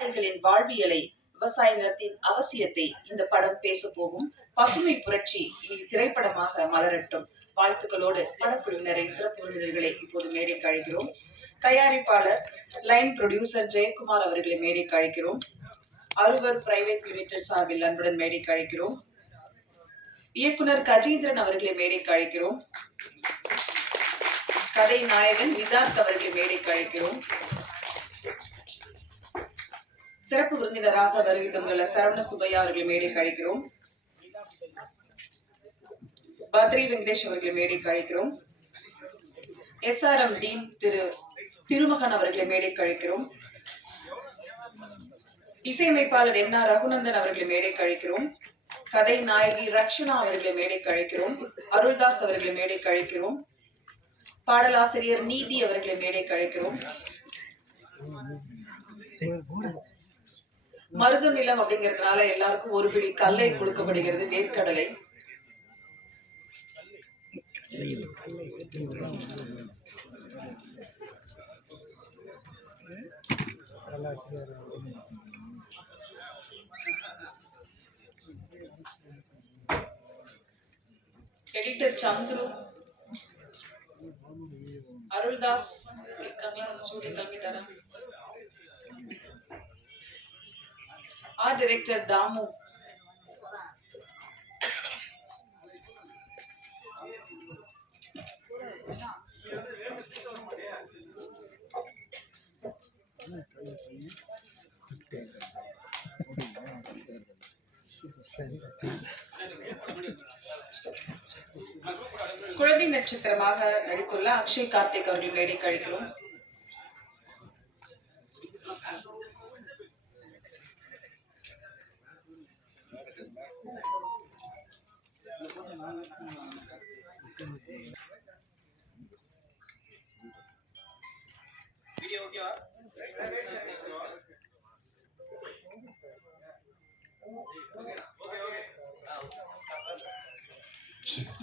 விவசாயிகளின் வாழ்வியலை, விவசாய நிலத்தின் அவசியத்தை இந்த படம் பேச போகும். பசுமை புரட்சி இனி திரைப்படமாக மலரட்டும். வாழ்த்துக்களோடு படக்குழுவினரை, சிறப்பு விருந்தினர்களை இப்போது மேடைக்கு அழைக்கிறோம். தயாரிப்பாளர் லைன் ப்ரொடியூசர் ஜெயக்குமார் அவர்களை மேடைக்கு அழைக்கிறோம். அருவர் பிரைவேட் லிமிடெட் சார்பில் அன்புடன் மேடைக்கு அழைக்கிறோம். இயக்குனர் கஜேந்திரன் அவர்களை மேடைக்கு அழைக்கிறோம். கதை நாயகன் விதார்த் அவர்களை மேடைக்கு அழைக்கிறோம். சிறப்பு விருந்தினராக வருகை தந்துள்ள சரவண சுப்பையா அவர்களை மேடைக்கு அழைக்கிறோம். பத்ரி வெங்கடேஷ் அவர்களை மேடைக்கு அழைக்கிறோம். SRM டீன் திருமகன் அவர்களை மேடைக்கு அழைக்கிறோம். இசையமைப்பாளர் NR ரகுநந்தன் அவர்களை மேடைக்கு அழைக்கிறோம். கதை நாயகி ரக்ஷனா அவர்களை மேடைக்கு அழைக்கிறோம். அருள்தாஸ் அவர்களை மேடைக்கு அழைக்கிறோம். பாடலாசிரியர் நீதி அவர்களை மேடைக்கு அழைக்கிறோம். மருது நிலம் அப்படிங்கிறதுனால எல்லாருக்கும் ஒரு பிடி கல்லை கொடுக்கப்படுகிறது, வேர்க்கடலை. எடிட்டர் சந்துரு, அருள்தாஸ் கிளம்பிட்டாரா? ஆர்ட் டைரக்டர் தாமு, குழந்தை நட்சத்திரமாக நடித்துள்ள அக்ஷய் கார்த்திக் அவர்கள் மேடைக்கு அழைக்கிறோம்.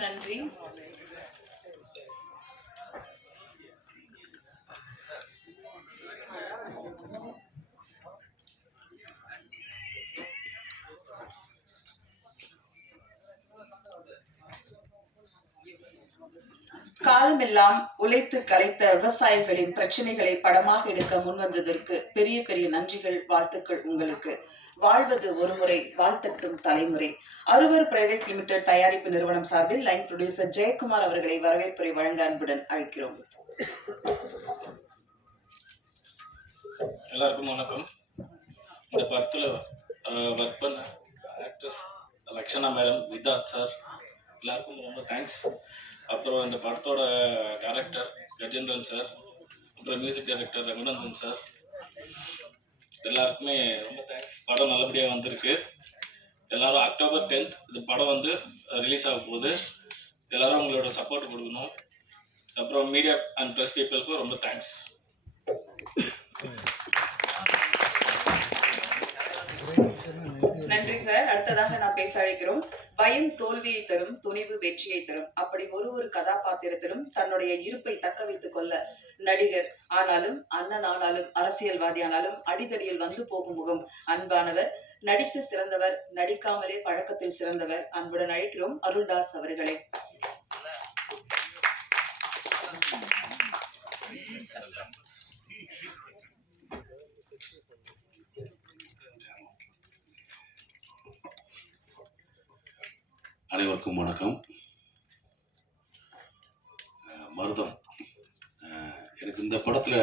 நன்றி. காலமெல்லாம் உழைத்து கலைத்த விவசாயிகளின் பிரச்சனைகளை படமாக எடுக்க முன்வந்ததற்கு பெரிய பெரிய நன்றிகள், வாழ்த்துக்கள் உங்களுக்கு. வாழ்வது ஒருமுறை, வாழ்த்தட்டும் தலைமுறை. அருவர் பிரைவேட் லிமிடெட் தயாரிப்பு நிறுவனம் சார்பில் லைன் ப்ரொடியூசர் ஜெயக்குமார் அவர்களை வரவேற்புரை வழங்க அன்புடன் அழைக்கிறோம். எல்லாருக்கும் வணக்கம். இந்த படத்தில் ஒர்க் பண்ண actress Rakshana madam, Vidharth sir, எல்லாருக்கும் ரொம்ப தேங்க்ஸ். அப்புறம் இந்த படத்தோட டைரக்டர் கஜேந்திரன் சார், அப்புறம் மியூசிக் டைரக்டர் ரகுநந்தன் சார், எல்லாருக்குமே ரொம்ப தேங்க்ஸ். படம் நல்லபடியாக வந்திருக்கு. எல்லாரும் அக்டோபர் 10th இந்த படம் ரிலீஸ் ஆக போகுது. எல்லாரும் உங்களோட சப்போர்ட் கொடுக்கணும். அப்புறம் மீடியா அண்ட் ப்ரெஸ் பீப்புளுக்கும் ரொம்ப தேங்க்ஸ். நன்றி சார். அடுத்ததாக நான் பேச அழைக்கிறோம். பயம் தோல்வியை தரும், துணிவு வெற்றியை தரும். அப்படி ஒரு கதாபாத்திரத்திலும் தன்னுடைய இருப்பை தக்க வைத்துக் கொள்ள நடிகர் ஆனாலும், அண்ணன் ஆனாலும், அரசியல்வாதி ஆனாலும் அடிதடியில் வந்து போகும் முகம், அன்பானவர், நடித்து சிறந்தவர், நடிக்காமலே பழக்கத்தில் சிறந்தவர். அன்புடன் அழைக்கிறோம் அருள்தாஸ் அவர்களை. அனைவருக்கும் வணக்கம். மருதம், எனக்கு இந்த படத்தில்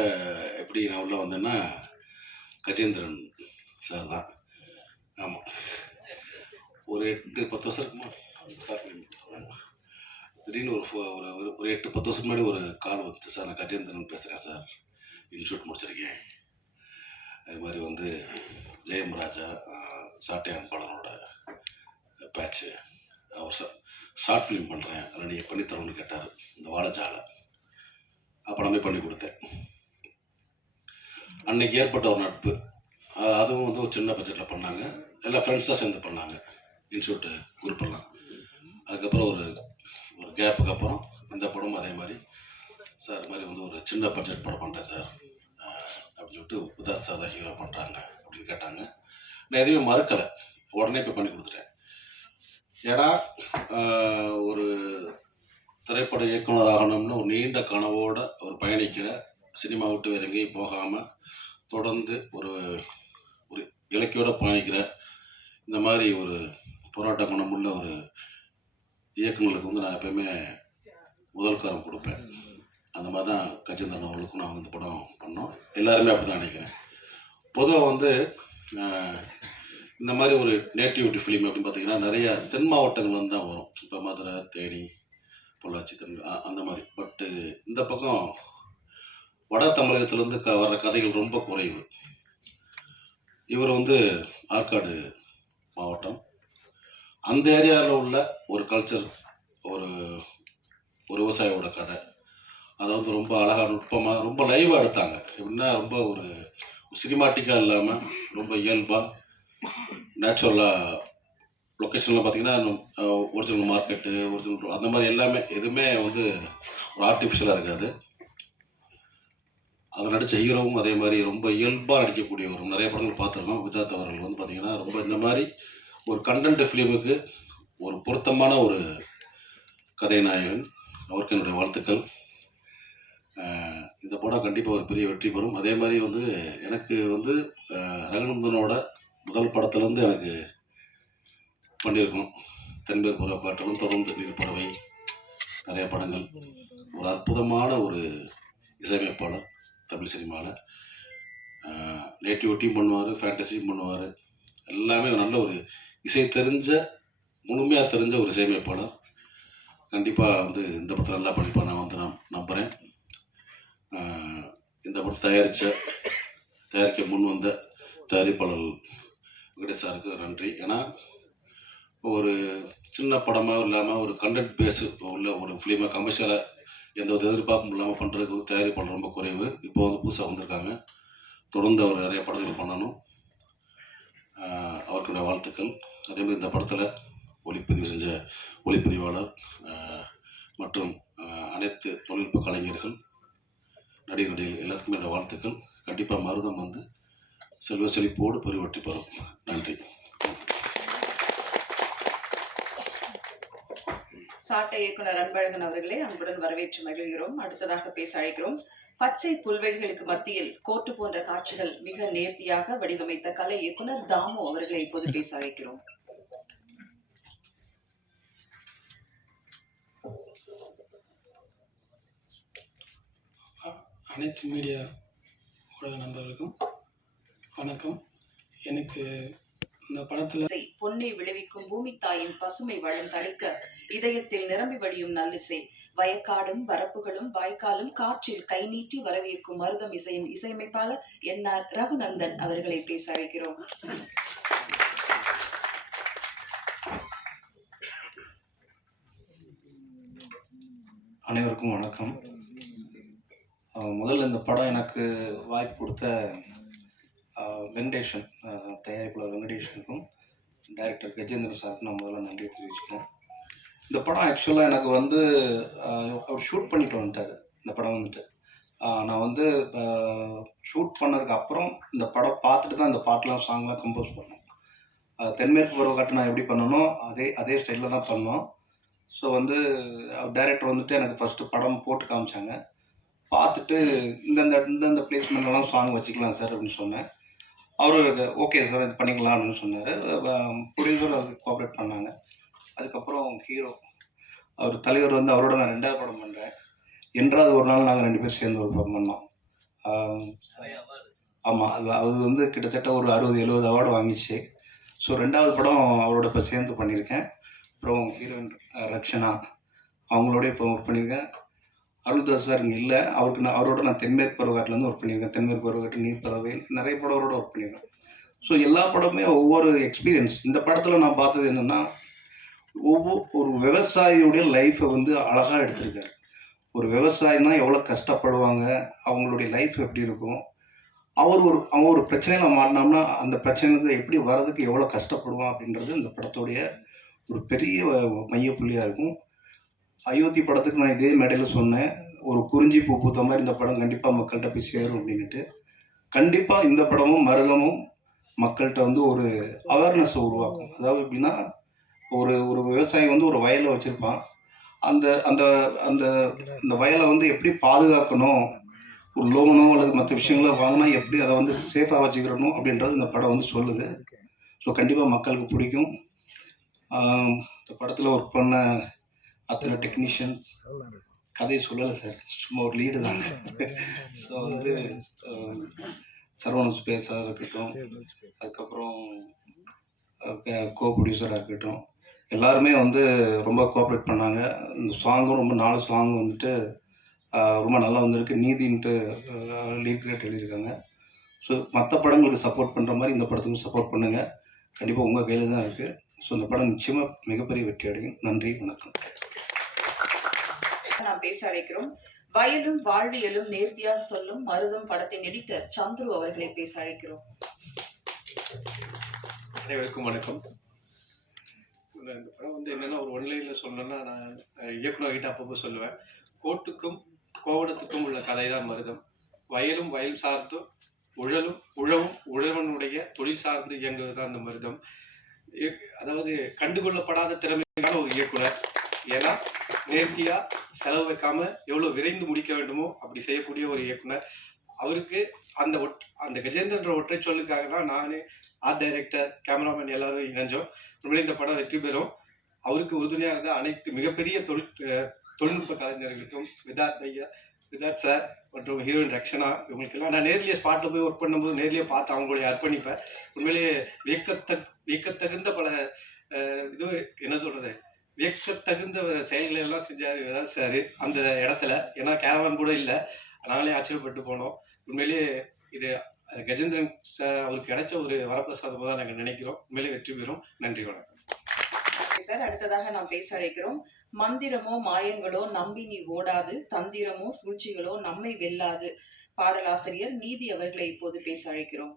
எப்படி நான் உள்ள வந்தேன்னா கஜேந்திரன் சார் தான். ஆமாம், ஒரு 8-10 வருஷம் இருக்குமா சார், திடீர்னு ஒரு 8-10 வருஷம் முன்னாடி ஒரு கால் வந்துச்சு. சார், நான் கஜேந்திரன் பேசுகிறேன் சார், இன்ஷூட் முடிச்சிருக்கேன். அது மாதிரி ஜெயம் ராஜா சாட்டையான் படனோட பேட்ச்சு, அவர் ஷார்ட் ஃபிலிம் பண்ணுறேன், அதில் நீங்கள் பண்ணித்தரோன்னு கேட்டார். இந்த வாழைச்சாலை படமே பண்ணி கொடுத்தேன். அன்னைக்கு ஏற்பட்ட ஒரு நட்பு, அதுவும் ஒரு சின்ன பட்ஜெட்டில் பண்ணாங்க. எல்லா ஃப்ரெண்ட்ஸாக சேர்ந்து பண்ணாங்க இன்ஸ்டியூட்டு குரூப்பெல்லாம். அதுக்கப்புறம் ஒரு கேப்புக்கு அப்புறம் இந்த படமும் அதே மாதிரி சார் இது மாதிரி ஒரு சின்ன பட்ஜெட் படம் பண்ணுறேன் சார் அப்படின்னு சொல்லிட்டு விதார்த் சார் தான் ஹீரோ பண்ணுறாங்க அப்படின்னு நான் எதுவுமே மறுக்கலை, உடனே இப்போ பண்ணி கொடுத்துட்டேன். ஏன்னா ஒரு திரைப்பட இயக்குனர் ஆகணும்னு ஒரு நீண்ட கனவோட ஒரு பயணிக்கிற, சினிமா விட்டு வேற எங்கேயும் போகாமல் தொடர்ந்து ஒரு ஒரு இலக்கியோட பயணிக்கிற இந்த மாதிரி ஒரு போராட்ட குணமுள்ள ஒரு இயக்குநர்களுக்கு வந்து நான் எப்பயுமே முதல் காரம் கொடுப்பேன். அந்த மாதிரி தான் கஜேந்திரன் அவர்களுக்கும் நான் வந்து இந்த படம் பண்ணோம். எல்லாருமே அப்படி தான் நினைக்கிறேன். பொதுவாக வந்து இந்த மாதிரி ஒரு நேட்டிவிட்டி ஃபிலிம் அப்படின்னு பார்த்தீங்கன்னா நிறைய தென் மாவட்டங்கள் வந்து தான் வரும். இப்போ மதுரை, தேனி, பொள்ளாச்சி, அந்த மாதிரி. பட்டு இந்த பக்கம் வட தமிழகத்திலேருந்து வர்ற கதைகள் ரொம்ப குறைவு. இவர் வந்து ஆற்காடு மாவட்டம், அந்த ஏரியாவில் உள்ள ஒரு கல்ச்சர், ஒரு ஒரு விவசாயியோட கதை, அதை வந்து ரொம்ப அழகாக நுட்பமாக ரொம்ப லைவாக எடுத்தாங்க. எப்படின்னா ரொம்ப ஒரு சினிமாட்டிக்காக இல்லாமல் ரொம்ப இயல்பாக நேச்சுரலாக லொக்கேஷன்லாம் பார்த்தீங்கன்னா ஒரிஜினல் மார்க்கெட்டு, ஒரிஜினல் அந்த மாதிரி எல்லாமே எதுவுமே வந்து ஒரு ஆர்டிஃபிஷியலாக இருக்காது. அதை நடித்த ஹீரோவும் அதே மாதிரி ரொம்ப இயல்பாக நடிக்கக்கூடிய ஒரு நிறைய படங்கள் பார்த்துருக்கோம். விதாத் அவர்கள் வந்து பார்த்திங்கன்னா ரொம்ப இந்த மாதிரி ஒரு கண்டென்ட் ஃபிலிமுக்கு ஒரு பொருத்தமான ஒரு கதைநாயகன். அவருக்கு என்னுடைய வாழ்த்துக்கள். இந்த படம் கண்டிப்பாக ஒரு பெரிய வெற்றி பெறும். அதே மாதிரி வந்து எனக்கு வந்து ரகுநந்தனோட முதல் படத்துலேருந்து எனக்கு பண்ணியிருக்கோம். தென்பேர் புற பாட்டலும், தொடர்ந்து நீர்ப்பறவை, நிறைய படங்கள். ஒரு அற்புதமான ஒரு இசையமைப்பாளர் தமிழ் சினிமாவில். நேட்டிவிட்டியும் பண்ணுவார், ஃபேண்டசியும் பண்ணுவார். எல்லாமே நல்ல ஒரு இசை தெரிஞ்ச, முழுமையாக தெரிஞ்ச ஒரு இசையமைப்பாளர். கண்டிப்பாக வந்து இந்த படத்தில் நல்லா பண்ணிப்பாக நான் வந்து நம்புகிறேன். இந்த படத்தை தயாரிக்க முன் வந்த தயாரிப்பாளர் வெங்கடேஷ் சாருக்கு நன்றி. ஏன்னா ஒரு சின்ன படமாக இல்லாமல் ஒரு கண்டென்ட் பேஸு உள்ள ஒரு ஃபிலிமாக கமர்ஷியலாக எந்த ஒரு எதிர்பார்ப்பும் இல்லாமல் பண்ணுறதுக்கு வந்து தயாரிப்பாளர் ரொம்ப குறைவு. இப்போ வந்து புதுசாக வந்திருக்காங்க. தொடர்ந்து அவர் நிறைய படங்கள் பண்ணணும். அவருக்குடைய வாழ்த்துக்கள். அதேமாதிரி இந்த படத்தில் ஒளிப்பதிவு செஞ்ச ஒளிப்பதிவாளர் மற்றும் அனைத்து தொழில்நுட்ப கலைஞர்கள், நடிகர்கள் எல்லாத்துக்குமே என்னோட வாழ்த்துக்கள். கண்டிப்பாக மருதம் வந்து செல்வ செழிப்போடு பெருவெற்றி பெறும். நன்றி. சாட்டை இயக்குனர் அன்பழகன் அவர்களே அன்புடன் வரவேற்று மகிழ்கிறோம். அடுத்ததாக பேச அழைக்கிறோம். பச்சை புல்வெளிகளுக்கு மத்தியில் கோட்டு போன்ற காட்சிகள் மிக நேர்த்தியாக வடிவமைத்த கலை இயக்குனர் தாமு அவர்களை இப்போது பேச அழைக்கிறோம். அனைத்து மீடியா ஊடக நண்பர்களுக்கும் வணக்கம். எனக்கு இந்த படத்தில் பொன்னை விளைவிக்கும் பூமி தாயின் பசுமை வளம் தளிக்க இதயத்தில் நிரம்பி வழியும் நல்லிசை, வயக்காடும் வரப்புகளும் வாய்க்காலும் காற்றில் கை நீட்டி வரவேற்கும் மருதம் இசையும் இசையமைப்பாளர் என்ஆர் ரகுநந்தன் அவர்களை பேச அழைக்கிறோம். அனைவருக்கும் வணக்கம். முதல்ல இந்த படம் எனக்கு வாய்ப்பு கொடுத்த வெங்கடேஷன், தயாரிப்பாளர் வெங்கடேஷனுக்கும் டைரக்டர் கஜேந்திரன் சாருக்கு நான் முதல்ல நன்றி தெரிவிச்சுக்கிறேன். இந்த படம் ஆக்சுவலாக எனக்கு வந்து அவர் ஷூட் பண்ணிட்டு வந்துட்டார். இந்த படம் வந்துட்டு நான் வந்து ஷூட் பண்ணதுக்கு அப்புறம் இந்த படம் பார்த்துட்டு தான் இந்த பாட்டெலாம் சாங்லாம் கம்போஸ் பண்ணோம். தென்மேற்கு பருவக்காட்டு நான் எப்படி பண்ணனோ அதே ஸ்டைலில் தான் பண்ணோம். ஸோ வந்து டைரக்டர் வந்துட்டு எனக்கு ஃபஸ்ட்டு படம் போட்டு காமிச்சாங்க. பார்த்துட்டு இந்தந்த பிளேஸ்மெண்ட்லாம் சாங் வச்சுக்கலாம் சார் அப்படின்னு சொன்னேன். அவரு ஓகே சார் இது பண்ணிக்கலாம் அப்படின்னு சொன்னார். ப்ரொடியூசர் அதுக்கு கோஆப்ரேட் பண்ணாங்க. அதுக்கப்புறம் ஹீரோ அவர் தலைவர் வந்து அவரோட நான் 2வது படம் பண்ணுறேன். என்றாவது ஒரு நாள் நாங்கள் 2 பேர் சேர்ந்து ஒரு படம் பண்ணோம். ஆமாம், அது வந்து கிட்டத்தட்ட ஒரு 60-70 அவார்டு வாங்கிச்சு. ஸோ 2வது படம் அவரோட இப்போ சேர்ந்து பண்ணியிருக்கேன். அப்புறம் ஹீரோயின் ரக்ஷனா அவங்களோட இப்போ ஒர்க் பண்ணியிருக்கேன். அருள்தாஸ் சார் இங்கே இல்லை, அவரோட நான் தென்மேற்கு பருவக்காட்டிலேருந்து ஒர்க் பண்ணியிருக்கேன். தென்மேற்கு பருவக்காட்டு, நீர்ப்பறவை, நிறைய படம் அவரோட ஒர்க் பண்ணியிருக்கேன். ஸோ எல்லா படமே ஒவ்வொரு எக்ஸ்பீரியன்ஸ். இந்த படத்தில் நான் பார்த்தது என்னென்னா, ஒரு விவசாயியுடைய லைஃப்பை வந்து அழகாக எடுத்திருக்காரு. ஒரு விவசாயினா எவ்வளோ கஷ்டப்படுவாங்க, அவங்களுடைய லைஃப் எப்படி இருக்கும், அவன் ஒரு பிரச்சனையில் மாட்டினோம்னா அந்த பிரச்சனைக்கு எப்படி வர்றதுக்கு எவ்வளோ கஷ்டப்படுவான் அப்படின்றது இந்த படத்துடைய ஒரு பெரிய மையப்புள்ளியாக இருக்கும். அயோத்தி படத்துக்கு நான் இதே மேடையில் சொன்னேன், ஒரு குறிஞ்சி பூ பூத்த மாதிரி இந்த படம் கண்டிப்பாக மக்கள்கிட்ட போய் சேரும் அப்படின்ட்டு. கண்டிப்பாக இந்த படமும் மருதமும் மக்கள்கிட்ட வந்து ஒரு அவேர்னஸை உருவாக்கும். அதாவது எப்படின்னா, ஒரு ஒரு விவசாயி வந்து ஒரு வயலை வச்சுருப்பான். அந்த அந்த அந்த அந்த வயலை வந்து எப்படி பாதுகாக்கணும், ஒரு லோனோ அல்லது மற்ற விஷயங்களோ வாங்கினா எப்படி அதை வந்து சேஃபாக வச்சுக்கிறணும் அப்படின்றது இந்த படம் வந்து சொல்லுது. ஸோ கண்டிப்பாக மக்களுக்கு பிடிக்கும். இந்த படத்தில் ஒர்க் பண்ண அத்தனை டெக்னீஷியன் கதையை சொல்லலை சார், சும்மா ஒரு லீடு தான். ஸோ வந்து சரவணன் பேசாக இருக்கட்டும், அதுக்கப்புறம் கோ ப்ரொடியூசராக இருக்கட்டும், எல்லாருமே வந்து ரொம்ப கோஆப்ரேட் பண்ணாங்க. இந்த சாங்கும் ரொம்ப 4 சாங் வந்துட்டு ரொம்ப நல்லா வந்திருக்கு. நீதின்ட்டு லிரிக் எழுதியிருக்காங்க. ஸோ மற்ற படங்களுக்கு சப்போர்ட் பண்ணுற மாதிரி இந்த படத்துக்கும் சப்போர்ட் பண்ணுங்கள். கண்டிப்பாக உங்கள் கையில் தான் இருக்குது. ஸோ இந்த படம் நிச்சயமாக மிகப்பெரிய வெற்றி அடையும். நன்றி, வணக்கம். நாம் பேச அழைக்கிறோம். வயலும் வாழ்வியலும் நேர்த்தியாக சொல்லும் மருதம் படத்தின் எடிட்டர் சந்துரு அவர்களை பேச அழைக்கிறோம். அனைவருக்கும் வணக்கம். இந்த படம் வந்து என்னென்னா, ஒரு ஒன்லைனில் சொல்லணும்னா, நான் இயக்குனர்கிட்ட அப்பப்போ சொல்லுவேன், கோட்டுக்கும் கோவணத்துக்கும் உள்ள கதை தான் மருதம். வயலும் வயல் சார்ந்தும் உழவும் உழவனுடைய தொழில் சார்ந்து இயங்குவது தான் அந்த மருதம். அதாவது கண்டுகொள்ளப்படாத திறமையான ஒரு இயக்குனர். ஏன்னா நேர்த்தியாக செலவு வைக்காம எவ்வளோ விரைந்து முடிக்க வேண்டுமோ அப்படி செய்யக்கூடிய ஒரு இயக்குனர். அவருக்கு அந்த கஜேந்திரன்ற ஒற்றை சொல்லுக்காக தான் நானே, ஆர்ட் டைரக்டர், கேமராமேன் எல்லாரும் இணைஞ்சோம். உண்மையிலே இந்த படம் வெற்றி பெறும். அவருக்கு உறுதுணையாக இருந்த அனைத்து மிகப்பெரிய தொழில்நுட்ப கலைஞர்களுக்கும், விதாத் சார் மற்றும் ஹீரோயின் ரக்ஷனா, இவங்களுக்கெல்லாம் நான் நேர்லேயே ஸ்பாட்டில் போய் ஒர்க் பண்ணும்போது நேர்லேயே பார்த்து அவங்களுடைய அர்ப்பணிப்பேன். உண்மையிலேயே வியக்கத்தகுந்த பல இது என்ன சொல்கிறது, வியக்கத்தகுந்த செயல்களை எல்லாம் செஞ்சார் விதாத் சார் அந்த இடத்துல. ஏன்னா கேரவான் கூட இல்லை, நாங்களே ஆச்சரியப்பட்டு போனோம். உண்மையிலேயே இது கஜேந்திரன் அவருக்கு கிடைச்ச ஒரு வரப்பிரசாதமாக தான் நாங்கள் நினைக்கிறோம். உண்மையிலேயே வெற்றி பெறும். நன்றி, வணக்கம் சார். அடுத்ததாக நாம் பேச அழைக்கிறோம். மந்திரமோ மாயங்களோ நம்பி நீ ஓடாது, தந்திரமோ சூழ்ச்சிகளோ நம்மை வெல்லாது. பாடலாசிரியர் நீதி அவர்களை இப்போது பேச அழைக்கிறோம்.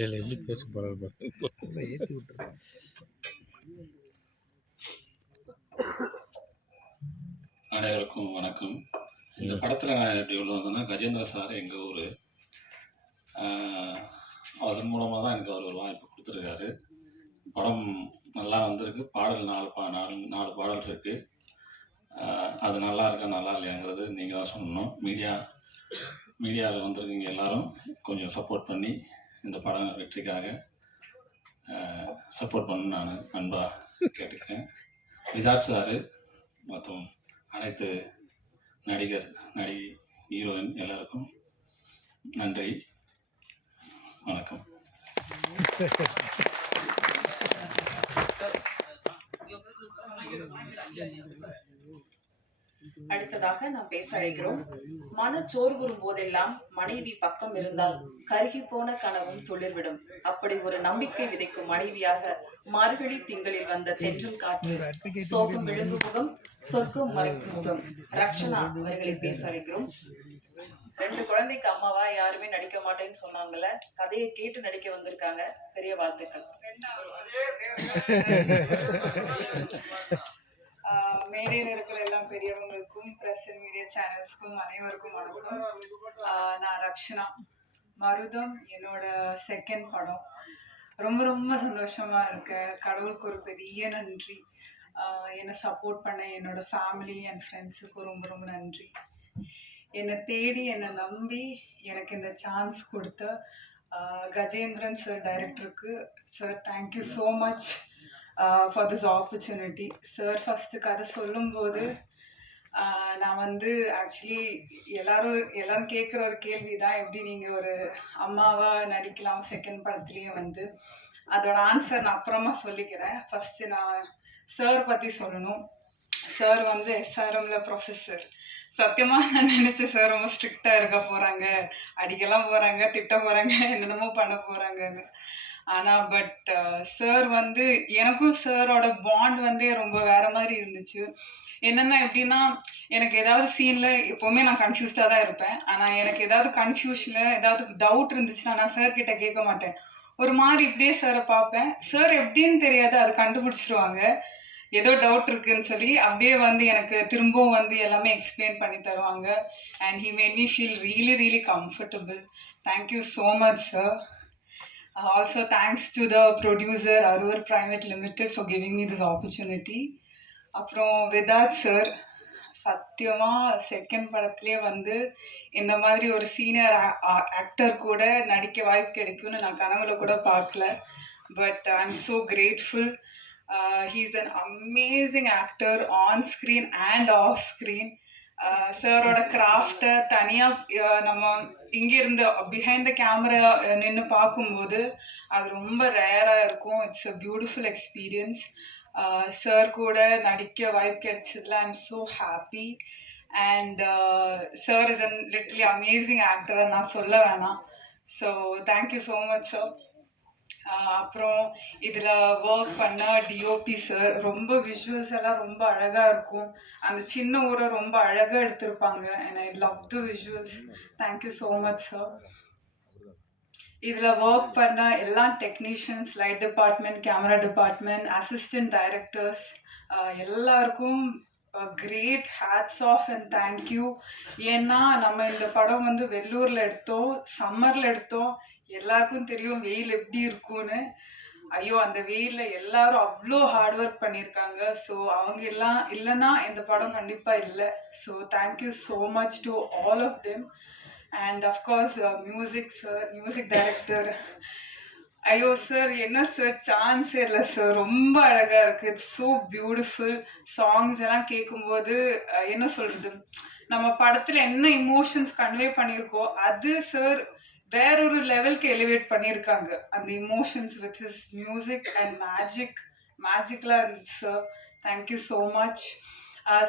எப்படி பேச போறாரு. அனைவருக்கும் வணக்கம். இந்த படத்தில் நான் எப்படி உள்ள வந்தேன்னா, கஜேந்திர சார் எங்கள் ஊர், அதன் மூலமாக தான் எனக்கு அவர் ஒரு வாய்ப்பு கொடுத்துருக்காரு. படம் நல்லா வந்திருக்கு. பாடல் 4 பாடல் இருக்குது. அது நல்லா இருக்கா நல்லா இல்லையாங்கிறது நீங்கள் தான் சொல்லணும். மீடியாவில் வந்திருக்கீங்க எல்லாரும் கொஞ்சம் சப்போர்ட் பண்ணி இந்த படம் வெற்றிக்காக சப்போர்ட் பண்ண நான் அன்பாக கேட்டுக்கிறேன். விதாத் சார் மற்றும் அனைத்து நடிகை, ஹீரோயின் எல்லாருக்கும் நன்றி, வணக்கம். அடுத்ததாக நாம் பேச அழைக்கிறோம். மனச்சோர்வுறும் போதெல்லாம் மனைவி பக்கம் இருந்தால் கருகி போன கனவும் துளிர்விடும். அப்படி ஒரு நம்பிக்கை விதைக்கும் மனைவியாக மார்கழி திங்களில் வந்த தென்றல் காற்று, சோகம் விழுங்கு முகம், சொர்க்கம் மறைக்கும் முகம், ரக்ஷனா அவர்களை பேச அழைக்கிறோம். 2 குழந்தைக்கு அம்மாவா, யாருமே நடிக்க மாட்டேன்னு சொன்னாங்கல்ல, கதையை கேட்டு நடிக்க வந்திருக்காங்க. பெரிய வாழ்த்துக்கள். மேடையில் இருக்கிற எல்லா பெரியவங்களுக்கும், ப்ரெஸ் அண்ட் மீடியா சேனல்ஸ்க்கும் அனைவருக்கும் வணக்கம். நான் ரக்ஷனா. மருதம் என்னோட செகண்ட் படம். ரொம்ப ரொம்ப சந்தோஷமாக இருக்கேன். கடவுளுக்கு ஒரு பெரிய நன்றி. என்னை சப்போர்ட் பண்ண என்னோட ஃபேமிலி அண்ட் ஃப்ரெண்ட்ஸுக்கும் ரொம்ப ரொம்ப நன்றி. என்னை தேடி, என்னை நம்பி எனக்கு இந்த சான்ஸ் கொடுத்த கஜேந்திரன் சார், டைரக்டருக்கு sir, thank you so much for this opportunity. Sir first கதை சொல்லும்போது நான் வந்து ஆக்சுவலி எல்லாரும் கேட்குற ஒரு கேள்வி தான், எப்படி நீங்கள் ஒரு அம்மாவாக நடிக்கலாம் செகண்ட் படத்துலேயும் வந்து. அதோட ஆன்சர் நான் அப்புறமா சொல்லிக்கிறேன். ஃபஸ்ட்டு நான் சார் பற்றி சொல்லணும். சார் வந்து SRMல ப்ரொஃபஸர். சத்தியமாக நான் நினச்சேன் சார் ரொம்ப ஸ்ட்ரிக்டாக இருக்க போகிறாங்க, அடிக்கலாம் போகிறாங்க, திட்ட போகிறாங்க, என்னென்னமோ பண்ண போகிறாங்கன்னு. ஆனால் பட் சார் வந்து, எனக்கும் சாரோட பாண்ட் வந்து ரொம்ப வேறு மாதிரி இருந்துச்சு. என்னென்னா எப்படின்னா, எனக்கு ஏதாவது சீனில் எப்போவுமே நான் கன்ஃபியூஸ்டாக தான் இருப்பேன். ஆனால் எனக்கு ஏதாவது கன்ஃபியூஷனில் ஏதாவது டவுட் இருந்துச்சுன்னா நான் சார்கிட்ட கேட்க மாட்டேன். ஒரு மாதிரி இப்படியே சாரை பார்ப்பேன். சார் எப்படின்னு தெரியாது, அது கண்டுபிடிச்சிருவாங்க. ஏதோ டவுட் இருக்குன்னு சொல்லி அப்படியே வந்து எனக்கு திரும்பவும் வந்து எல்லாமே எக்ஸ்பிளைன் பண்ணி தருவாங்க. And he made me feel really really comfortable. Thank you so much sir. Also thanks to the producer Aroor private limited for giving me this opportunity. அப்புறம் விதாத் சார், சத்தியமாக செகண்ட் படத்துலேயே வந்து இந்த மாதிரி ஒரு சீனியர் ஆக்டர் கூட நடிக்க வாய்ப்பு கிடைக்கும்னு நான் கனவுல கூட பார்க்கல. But I am so grateful. He's an amazing actor on screen and off screen. சாரோட கிராஃப்டை தனியாக நம்ம இங்கேருந்து பிஹைண்ட் த கேமரா நின்று பார்க்கும்போது அது ரொம்ப ரேராக இருக்கும். It's a beautiful experience. Sir கூட நடிக்க வாய்ப்பு கிடைச்சதுல I am so happy. And sir is an literally amazing actor, நான் சொல்ல வேணாம். So thank you so much sir. அப்புறம் இதில் ஒர்க் பண்ண டிஓபி சார், ரொம்ப விஷுவல்ஸ் எல்லாம் ரொம்ப அழகாக இருக்கும். அந்த சின்ன ஊரை ரொம்ப அழகாக எடுத்திருப்பாங்க. And I love the visuals. Thank you so much sir. இதில் ஒர்க் பண்ண எல்லா technicians, light department, camera department, assistant directors எல்லாருக்கும் great hats off and thank you. ஏன்னா நம்ம இந்த படம் வந்து வெள்ளூரில் எடுத்தோம், சம்மரில் எடுத்தோம். எல்லாருக்கும் தெரியும் வெயில் எப்படி இருக்கும்னு. ஐயோ, அந்த வெயிலில் எல்லாரும் அவ்வளோ ஹார்ட் ஒர்க் பண்ணியிருக்காங்க. ஸோ அவங்க எல்லாம் இல்லைன்னா இந்த படம் கண்டிப்பாக இல்லை. So thank you so much to all of them. And of course music sir, music director. ஐயோ சார், என்ன சார் சான்ஸே இல்லை சார், ரொம்ப அழகாக இருக்குது. It's so beautiful. சாங்ஸ் எல்லாம் கேட்கும்போது என்ன சொல்கிறது, நம்ம படத்தில் என்ன இமோஷன்ஸ் கன்வே பண்ணியிருக்கோ அது சார் வேறொரு லெவலுக்கு எலிவேட் பண்ணியிருக்காங்க. அந்த emotions with his music and மேஜிக்லாம் இருந்துச்சு sir. Thank you so much.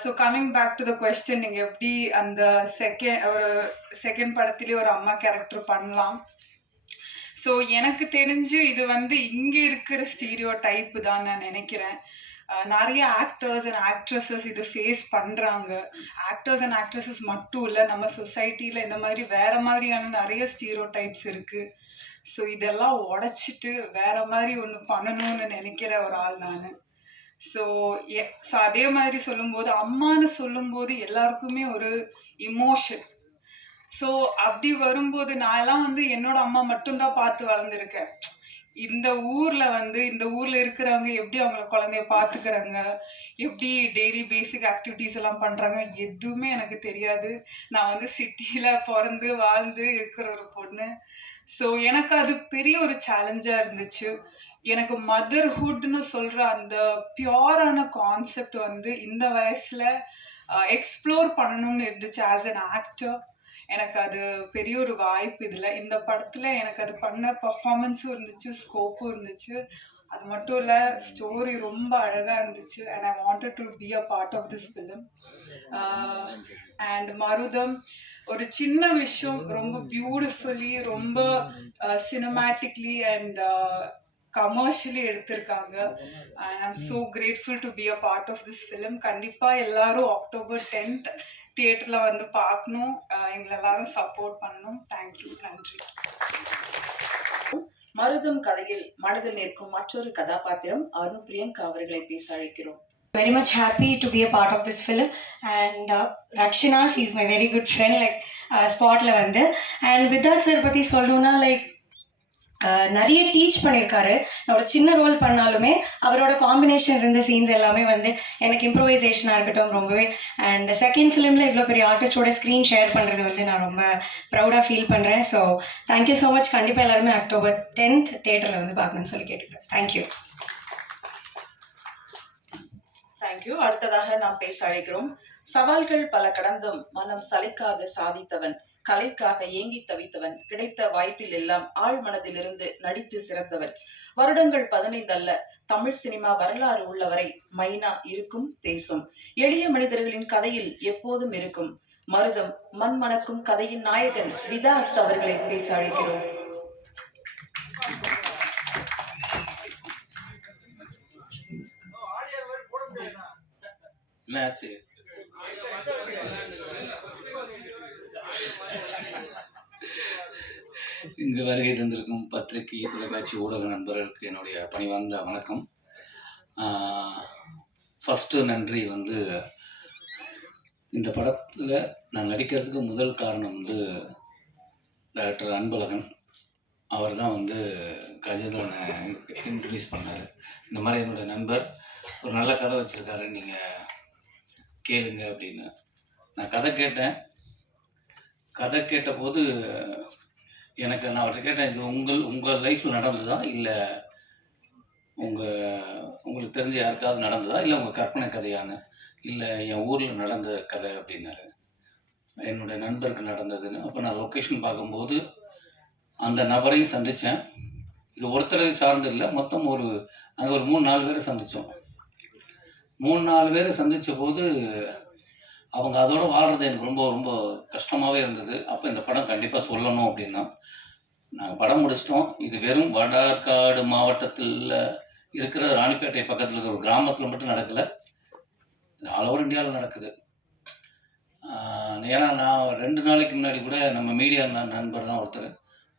So coming back to the question, நீங்கள் எப்படி அந்த செகண்ட் படத்துலேயே ஒரு அம்மா கேரக்டர் பண்ணலாம்? ஸோ எனக்கு தெரிஞ்சு இது வந்து இங்கே இருக்கிற ஸ்டீரியோ டைப்பு தான் நான் நினைக்கிறேன். நிறைய ஆக்டர்ஸ் அண்ட் ஆக்ட்ரஸஸ் இது ஃபேஸ் பண்ணுறாங்க. ஆக்டர்ஸ் அண்ட் ஆக்ட்ரஸஸ் மட்டும் இல்லை, நம்ம சொசைட்டியில் இந்த மாதிரி வேறு மாதிரியான நிறைய ஸ்டீரியோ டைப்ஸ் இருக்குது. ஸோ இதெல்லாம் உடச்சிட்டு வேறு மாதிரி ஒன்று பண்ணணும்னு நினைக்கிற ஒரு ஆள் நான். ஸோ அதே மாதிரி சொல்லும்போது, அம்மான்னு சொல்லும்போது எல்லாருக்குமே ஒரு இமோஷன். ஸோ அப்படி வரும்போது நான் எல்லாம் வந்து என்னோட அம்மா மட்டும்தான் பார்த்து வளர்ந்துருக்கேன். இந்த ஊரில் இருக்கிறவங்க எப்படி அவங்கள குழந்தைய பார்த்துக்கிறாங்க, எப்படி டெய்லி பேசிக் ஆக்டிவிட்டீஸ் எல்லாம் பண்ணுறாங்க, எதுவுமே எனக்கு தெரியாது. நான் வந்து சிட்டியில் பிறந்து வாழ்ந்து இருக்கிற ஒரு பொண்ணு. ஸோ எனக்கு அது பெரிய ஒரு சேலஞ்சாக இருந்துச்சு. எனக்கு மதர்ஹுட்னு சொல்கிற அந்த பியூரான கான்செப்ட் வந்து இந்த வயசில் எக்ஸ்ப்ளோர் பண்ணணும்னு இருந்துச்சு ஆஸ் அன் ஆக்டர். எனக்கு அது பெரிய ஒரு வாய்ப்பு. இந்த படத்தில் எனக்கு அது பண்ண பர்ஃபார்மன்ஸும் இருந்துச்சு, ஸ்கோப்பும் இருந்துச்சு. அது மட்டும் இல்லை, ஸ்டோரி ரொம்ப அழகாக இருந்துச்சு. And I wanted to be a part of this film. And Marutham ஒரு சின்ன விஷயம் ரொம்ப பியூட்டிஃபுல்லி, ரொம்ப சினிமேட்டிக்லி அண்ட் கமர்ஷியலி எடுத்திருக்காங்க. And I am so grateful to be a part of this film. கண்டிப்பாக எல்லாரும் October 10th தியேட்டரில் வந்து பார்க்கணும். எங்களை எல்லாரும் சப்போர்ட் பண்ணணும். தேங்க்யூ, நன்றி. மருதம் கதையில் மனதில் நிற்கும் மற்றொரு கதாபாத்திரம் அருண் பிரியங்கா அவர்களை பேச அழைக்கிறோம். Very much happy to be a part of this film. And Rakshana, she's my very good friend, like spotல வந்து. And Vidat sir பற்றி சொல்லணும்னா லைக் நிறைய டீச் பண்ணியிருக்காரு. நான் ஒரு சின்ன ரோல் பண்ணாலுமே அவரோட காம்பினேஷன் இருந்த சீன்ஸ் எல்லாமே வந்து எனக்கு இம்ப்ரோவைசேஷனாக இருக்கட்டும் ரொம்பவே. அண்ட் செகண்ட் ஃபிலிமில் இவ்வளோ பெரிய ஆர்டிஸ்டோட ஸ்க்ரீன் ஷேர் பண்ணுறது வந்து நான் ரொம்ப ப்ரௌடாக ஃபீல் பண்ணுறேன். So thank you so much. கண்டிப்பாக எல்லாருமே October 10th தியேட்டரில் வந்து பார்க்கணும்னு சொல்லி கேட்டுக்கிறேன். தேங்க்யூ. தேங்க்யூ. அடுத்ததாக நாம் பேச அழைக்கிறோம். சவால்கள் பல கடந்தும் மனம் சலிக்காது சாதித்தவன், கலைக்காக ஏங்கி தவித்தவன், கிடைத்த வாய்ப்பில் எல்லாம் ஆழ் மனதிலிருந்து நடித்து சிறந்தவன். வருடங்கள் 15 அல்ல, தமிழ் சினிமா வரலாறு உள்ளவரை மைனா இருக்கும், பேசும். எளிய மனிதர்களின் கதையில் எப்போதும் இருக்கும். மருதம் மண் மணக்கும் கதையின் நாயகன் விதாத் அவர்களை பேச அழைக்கிறோம். இங்கு வருகை தந்திருக்கும் பத்திரிகை, தொலைக்காட்சி, ஊடக நண்பர்களுக்கு என்னுடைய பணிவார்ந்த வணக்கம். ஃபஸ்ட்டு நன்றி வந்து இந்த படத்தில் நான் நடிக்கிறதுக்கு முதல் காரணம் வந்து டைரக்டர் அன்பழகன். அவர் தான் வந்து கஜேந்திரனை இன்ட்ரடியூஸ் பண்ணார். இந்த மாதிரி என்னோடய நண்பர் ஒரு நல்ல கதை வச்சுருக்காரு, நீங்கள் கேளுங்க அப்படின்னு. நான் கதை கேட்டேன். கதை கேட்டபோது எனக்கு நான் அவர்கிட்ட கேட்டேன், இது உங்கள் லைஃப்பில் நடந்ததா, இல்லை உங்களுக்கு தெரிஞ்ச யாருக்காவது நடந்ததா, இல்லை உங்கள் கற்பனை கதையான்னு. இல்லை என் ஊரில் நடந்த கதை அப்படின்னாரு. என்னுடைய நண்பருக்கு நடந்ததுன்னு. அப்போ நான் லொக்கேஷன் பார்க்கும்போது அந்த நபரையும் சந்தித்தேன். இது ஒருத்தரை சார்ந்து இல்லை, மொத்தம் அங்கே ஒரு 3-4 பேரை சந்தித்தோம். 3-4 பேரை சந்தித்த போது அவங்க அதோட வாழ்கிறது எனக்கு ரொம்ப ரொம்ப கஷ்டமாகவே இருந்தது. அப்போ இந்த படம் கண்டிப்பாக சொல்லணும் அப்படின்னா நாங்கள் படம் முடிச்சிட்டோம். இது வெறும் வடார்காடு மாவட்டத்தில் இருக்கிற ராணிப்பேட்டை பக்கத்தில் இருக்கிற ஒரு கிராமத்தில் மட்டும் நடக்கலை, இது ஆல் ஓவர் இந்தியாவில் நடக்குது. ஏன்னா நான் 2 நாளைக்கு முன்னாடி கூட நம்ம மீடியா நண்பர் தான் ஒருத்தர்,